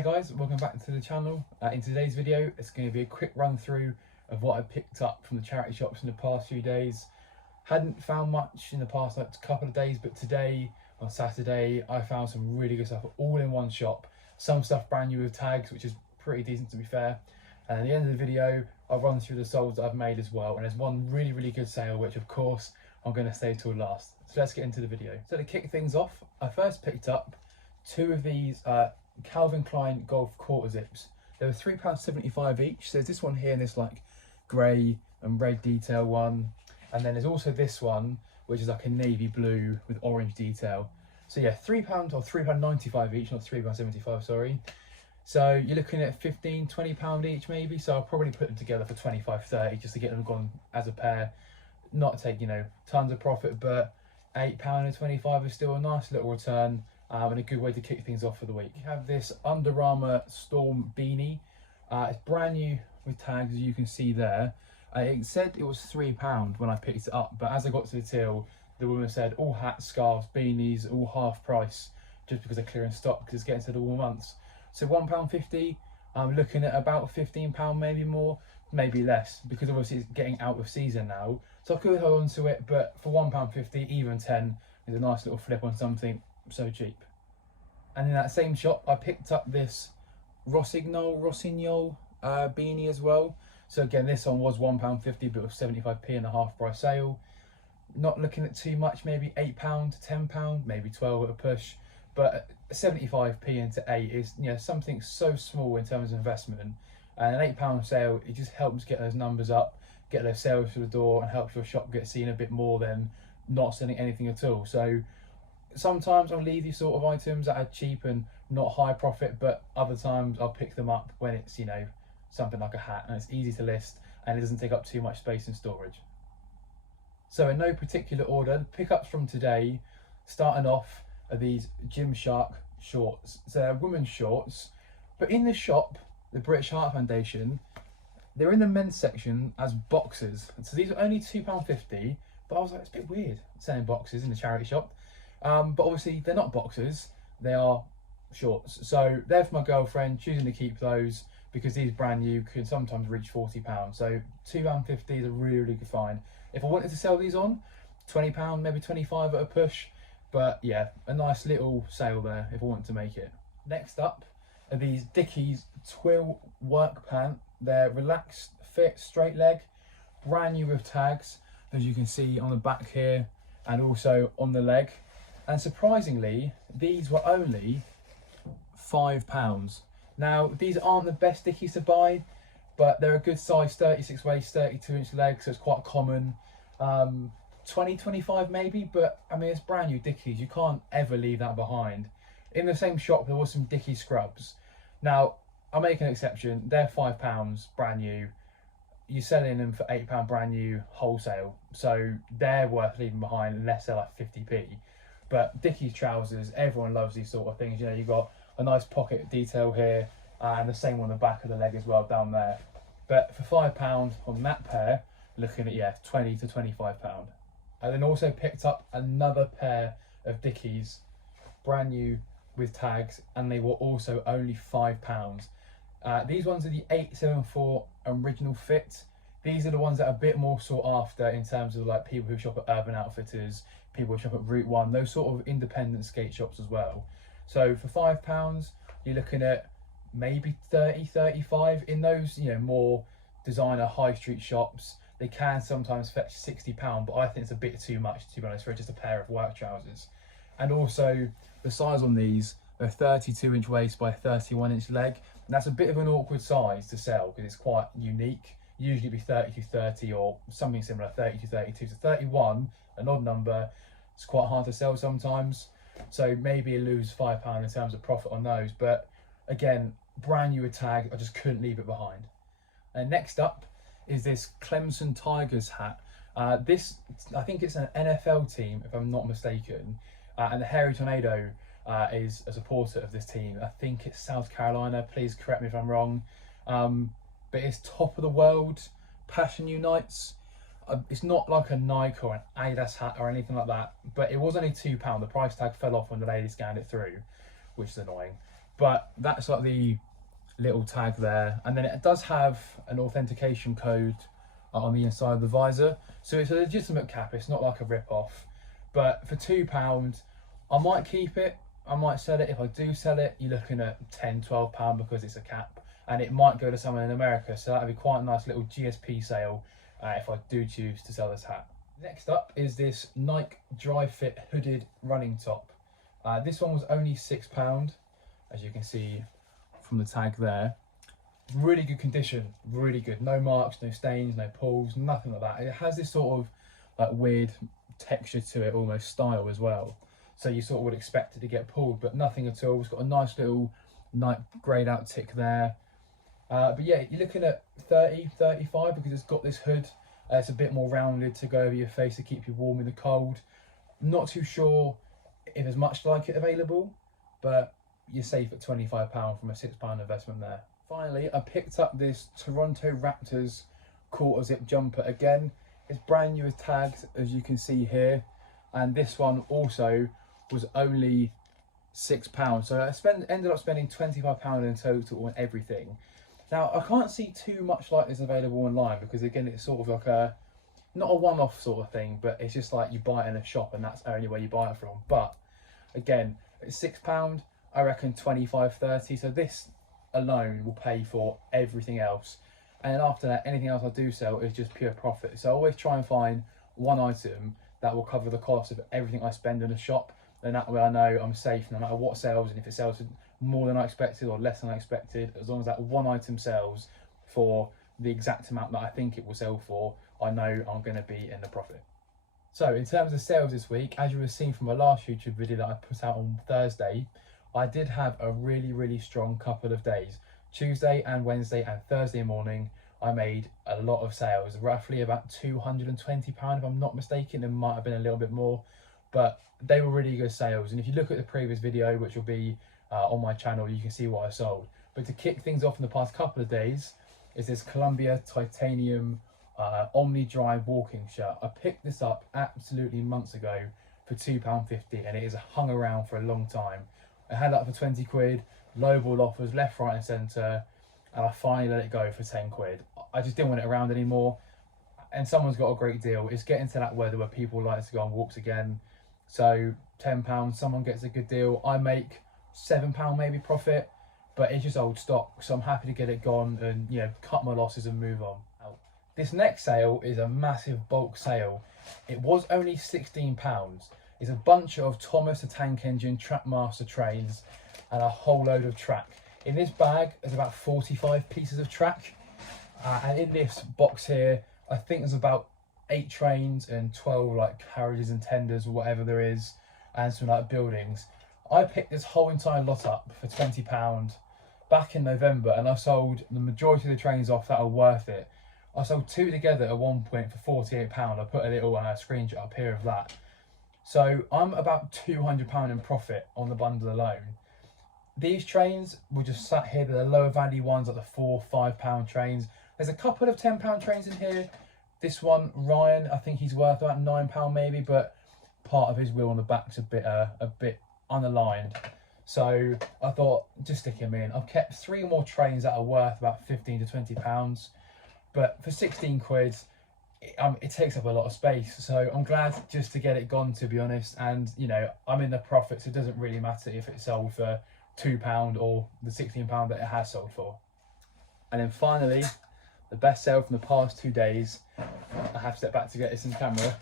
Hey guys, welcome back to the channel. In today's video, it's going to be a quick run through of what I picked up from the charity shops in the past few days. Hadn't found much in the past couple of days, but today, on Saturday, I found some really good stuff all in one shop. Some stuff brand new with tags, which is pretty decent to be fair. And at the end of the video, I'll run through the solds that I've made as well. And there's one really good sale, which of course, I'm going to save till last. So let's get into the video. So to kick things off, I first picked up two of these Calvin Klein golf quarter zips. They were £3.75 each. So there's this one here and this like grey and red detail one, and then there's also this one which is like a navy blue with orange detail. So yeah, £3 or £3.95 each, not £3.75, sorry. So you're looking at £15–20 each maybe. So I'll probably put them together for 25–30 just to get them gone as a pair. Not take, you know, tons of profit, but £8.25 is still a nice little return. And a good way to kick things off for the week. You have this Under Armour Storm beanie. It's brand new with tags, as you can see there. It said it was £3 when I picked it up, but as I got to the till, the woman said all hats, scarves, beanies, all half price, just because they're clearing stock because it's getting to the warm months. So £1.50, I'm looking at about £15, maybe more, maybe less, because obviously it's getting out of season now. So I could hold on to it, but for £1.50, even 10 is a nice little flip on something so cheap. And in that same shop, I picked up this Rossignol beanie as well. So again, this one was £1.50, but it was 75p in a half price sale. Not looking at too much, maybe £8 to £10, maybe 12 at a push. But 75p into 8 is, you know, something so small in terms of investment. And an £8 sale, it just helps get those numbers up, get those sales through the door, and helps your shop get seen a bit more than not selling anything at all. So sometimes I'll leave these sort of items that are cheap and not high profit, but other times I'll pick them up when it's, you know, something like a hat and it's easy to list and it doesn't take up too much space in storage. So in no particular order, the pickups from today, starting off, are these Gymshark shorts. So they're women's shorts, but in the shop, the British Heart Foundation, they're in the men's section as boxers. So these are only £2.50, but I was like, it's a bit weird selling boxes in the charity shop. But obviously they're not boxers, they are shorts. So they're for my girlfriend, choosing to keep those because these brand new could sometimes reach £40. So £2.50 is a really good find. If I wanted to sell these on, £20, maybe 25 at a push. But yeah, a nice little sale there if I want to make it. Next up are these Dickies twill work pant. They're relaxed fit, straight leg, brand new with tags, as you can see on the back here and also on the leg. And surprisingly, these were only £5. Now, these aren't the best Dickies to buy, but they're a good size 36 waist, 32-inch leg, so it's quite common. 20–25 maybe, but I mean, it's brand new Dickies. You can't ever leave that behind. In the same shop, there was some Dickies scrubs. Now, I'll make an exception. They're £5 brand new. You're selling them for £8 brand new wholesale, so they're worth leaving behind unless they're like 50p. But Dickies trousers, everyone loves these sort of things. You know, you've got a nice pocket detail here and the same on the back of the leg as well down there. But for £5 on that pair, looking at, yeah, £20 to £25. I then also picked up another pair of Dickies, brand new with tags, and they were also only £5. These ones are the 874 original fit. These are the ones that are a bit more sought after in terms of like people who shop at Urban Outfitters, people who shop at Route 1, those sort of independent skate shops as well. So for £5, you're looking at maybe 30–35 in those, you know, more designer high street shops. They can sometimes fetch £60, but I think it's a bit too much, to be honest, for just a pair of work trousers. And also the size on these are 32-inch waist by 31-inch leg. And that's a bit of an awkward size to sell because it's quite unique. Usually it'd be 30–30 or something similar, 30–32 to 31, an odd number. It's quite hard to sell sometimes. So maybe you lose £5 in terms of profit on those. But again, brand new with tag, I just couldn't leave it behind. And next up is this Clemson Tigers hat. This, I think it's an NFL team, if I'm not mistaken. And the Hairy Tornado is a supporter of this team. I think it's South Carolina, please correct me if I'm wrong. But it's top of the world, Passion Unites. It's not like a Nike or an Adidas hat or anything like that, but it was only £2. The price tag fell off when the lady scanned it through, which is annoying. But that's like the little tag there, and then it does have an authentication code on the inside of the visor, so it's a legitimate cap. It's not like a rip-off. But for £2, I might keep it, I might sell it. If I do sell it, you're looking at £10-12 because it's a cap, and it might go to someone in America, so that'd be quite a nice little GSP sale if I do choose to sell this hat. Next up is this Nike Dry Fit hooded running top. This one was only £6, as you can see from the tag there. Really good condition, really good. No marks, no stains, no pulls, nothing like that. It has this sort of like weird texture to it, almost style as well. So you sort of would expect it to get pulled, but nothing at all. It's got a nice little Nike greyed out tick there. But yeah, you're looking at 30-35 because it's got this hood. It's a bit more rounded to go over your face to keep you warm in the cold. Not too sure if there's much like it available, but you're safe at £25 from a £6 investment there. Finally, I picked up this Toronto Raptors quarter zip jumper again. It's brand new with tags, as you can see here, and this one also was only £6. So I ended up spending £25 in total on everything. Now I can't see too much like this available online because again it's sort of like a not a one-off sort of thing, but it's just like you buy it in a shop and that's the only way you buy it from. But again, it's £6. I reckon 25-30. So this alone will pay for everything else, and then after that anything else I do sell is just pure profit. So I always try and find one item that will cover the cost of everything I spend in a shop, and that way I know I'm safe no matter what sells. And if it sells more than I expected or less than I expected, as long as that one item sells for the exact amount that I think it will sell for, I know I'm going to be in the profit. So in terms of sales this week, as you have seen from my last YouTube video that I put out on Thursday, I did have a really strong couple of days. Tuesday and Wednesday and Thursday morning, I made a lot of sales, roughly about £220 if I'm not mistaken. It might have been a little bit more, but they were really good sales. And if you look at the previous video, which will be on my channel, you can see what I sold. But to kick things off in the past couple of days is this Columbia titanium Omni Dry walking shirt. I picked this up absolutely months ago for £2.50, and it has hung around for a long time. I had it up for 20 quid, lowball offers left, right and centre, and I finally let it go for 10 quid. I just didn't want it around anymore, and someone's got a great deal. It's getting to that weather where people like to go on walks again. So £10, someone gets a good deal. I make £7 maybe profit, but it's just old stock, so I'm happy to get it gone and, you know, cut my losses and move on. This next sale is a massive bulk sale. It was only £16. It's a bunch of Thomas the Tank Engine Trackmaster trains and a whole load of track. In this bag, there's about 45 pieces of track. And in this box here, I think there's about 8 trains and 12 like carriages and tenders or whatever there is, and some like buildings. I picked this whole entire lot up for £20 back in November, and I sold the majority of the trains off that are worth it. I sold 2 together at one point for £48. I put a little screenshot up here of that. So I'm about £200 in profit on the bundle alone. These trains were just sat here. They're the lower value ones, like the £4-5 trains. There's a couple of £10 trains in here. This one, Ryan, I think he's worth about £9 maybe, but part of his wheel on the back's a bit unaligned. So I thought, just stick him in. I've kept 3 more trains that are worth about £15 to £20, but for 16 quid, it takes up a lot of space. So I'm glad just to get it gone, to be honest. And, you know, I'm in the profit, so it doesn't really matter if it sold for £2 or the £16 that it has sold for. And then finally, the best sale from the past 2 days, I have to step back to get this in camera,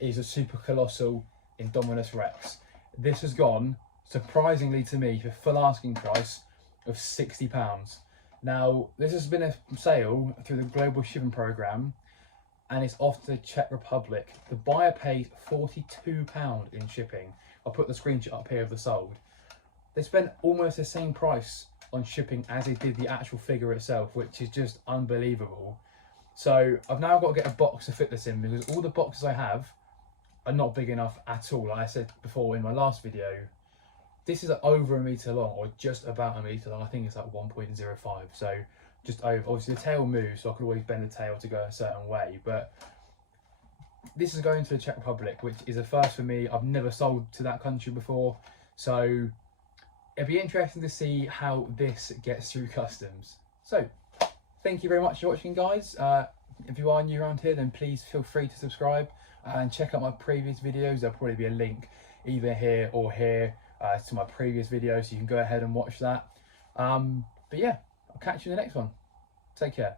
is a Super Colossal Indominus Rex. This has gone, surprisingly to me, for full asking price of £60. Now, this has been a sale through the global shipping program, and it's off to the Czech Republic. The buyer paid £42 in shipping. I'll put the screenshot up here of the sold. They spent almost the same price on shipping as they did the actual figure itself, which is just unbelievable. So I've now got to get a box to fit this in, because all the boxes I have are not big enough at all. Like I said before in my last video, this is over 1 metre long, or just about 1 metre long. I think it's like 1.05. So just over. Obviously the tail moves, so I could always bend the tail to go a certain way. But this is going to the Czech Republic, which is a first for me. I've never sold to that country before. So it'd be interesting to see how this gets through customs. So thank you very much for watching, guys. If you are new around here, then please feel free to subscribe and check out my previous videos. There'll probably be a link either here or here to my previous video, so you can go ahead and watch that. But yeah, I'll catch you in the next one. Take care.